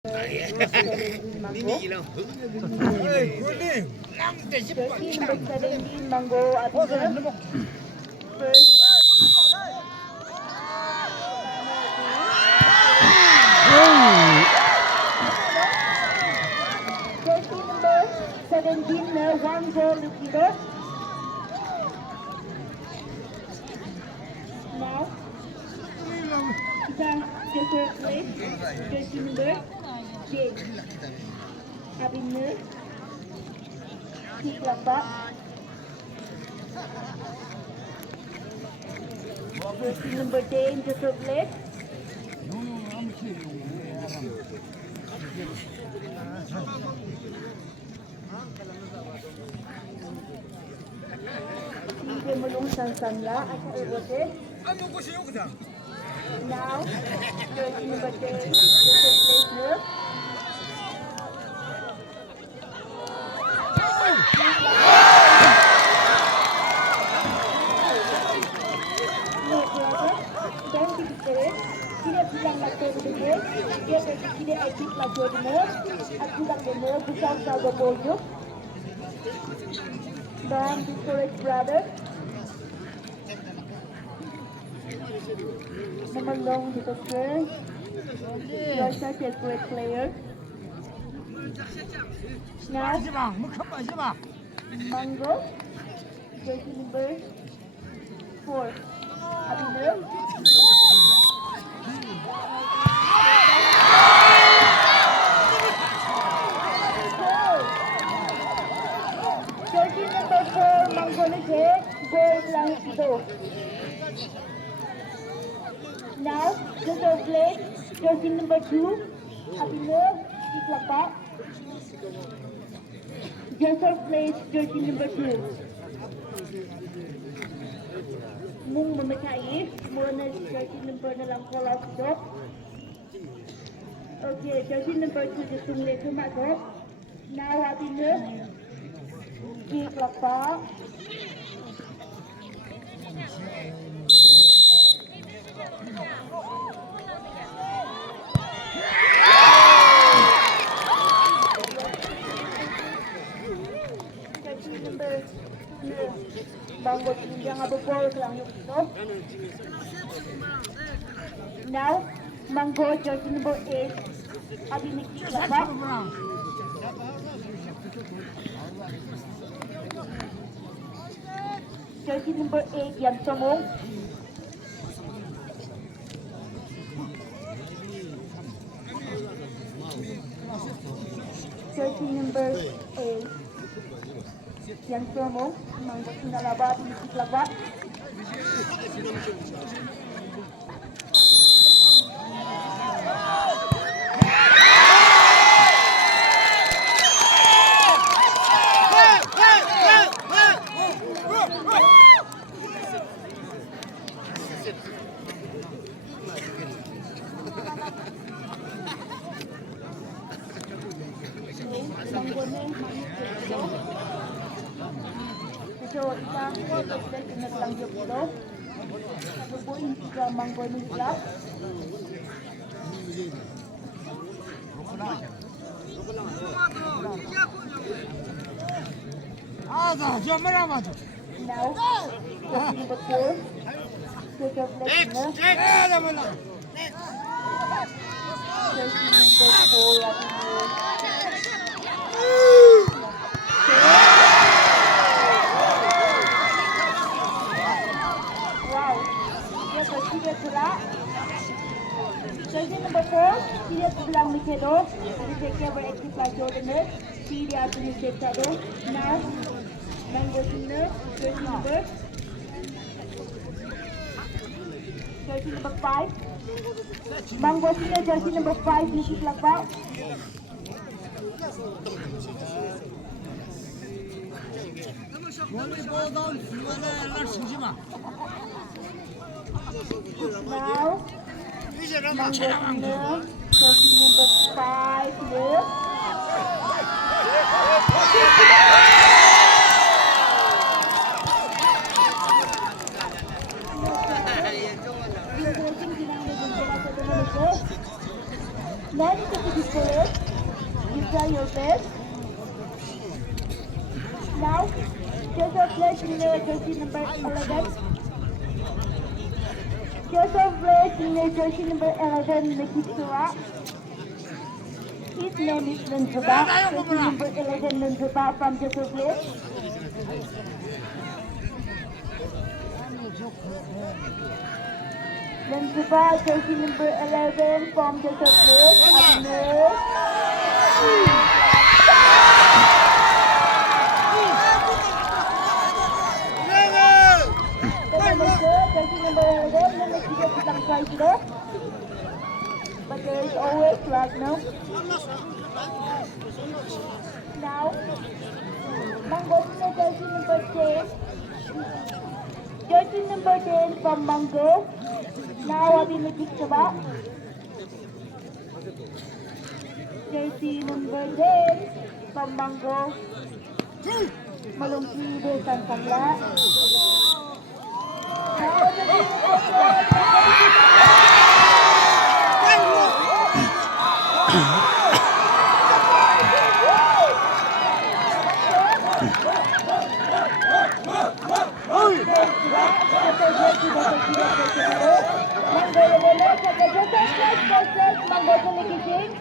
Mangko. 13 number 17 Mangko Abdul. First. 13 number 17 1 goal Lukido. Now kita Chessore play 13 number Jade Abinur kick lambat 13 number 10 Chessore play Hindi mulung sansanla at uwote. Now, 13 number 10 Chessore play here. Tidak bilang lakukan dulu, dia tidak aktif lakukan dulu, aku tak dulu bukan kalau boleh. Dan Chessore's brother, memelong di Chessore, you're such a great player. Now, Mangko, jersey number 4, Abinur. Jersey number 4, Mangko Lege, goal lang ito. Now, Chessore play, jersey number 2, Abinur, Itlapa. Chessore plays jersey number 2. Mung memecai, muna jersey number na lang call out stop. Okay, jersey number 2 ditung le tumatok. Now Abinur, kick lapa. Jersey number 2, Mangko tinjang abobol lang yung ito. Now, Mangko jersey number 8, Abinur kick lapa. Jersey number 8, Yan Somong. Jersey number 8, Yan Somong. Mangko sinalabat, kick labat. So, isang total lang yung ito. Subuin sa Mangko nila. Now, number 4. Chessore play na. Jersey number 4, Abinur. Tidak pula. Jersey number 4, tidak pulang Mikedo. Diceknya beraktif lagi order. Tidak punya cekado. Now, Mangko winner. Jersey number 5. Mangko winner. Jersey number 5. Nisip lakbau. Now, Mangko winner, jersey number 5 here. Then to be correct. You try your best. Now, Chessore plays in jersey number 11. Chessore plays in jersey number 11, Chessore. His name is Nunzaba, jersey number 11, Nunzaba from Chessore plays. Nunzaba, jersey number 11 from Chessore plays. Abner. Jersey number 11, let's get the tongue try today. But there is always luck, no? Now, Mangko jersey number 10. Jersey number 10 from Mangko. Now, Abi Magic Saba. Jersey number 10 from Mangko. Malungki Besan Sangla. Mangko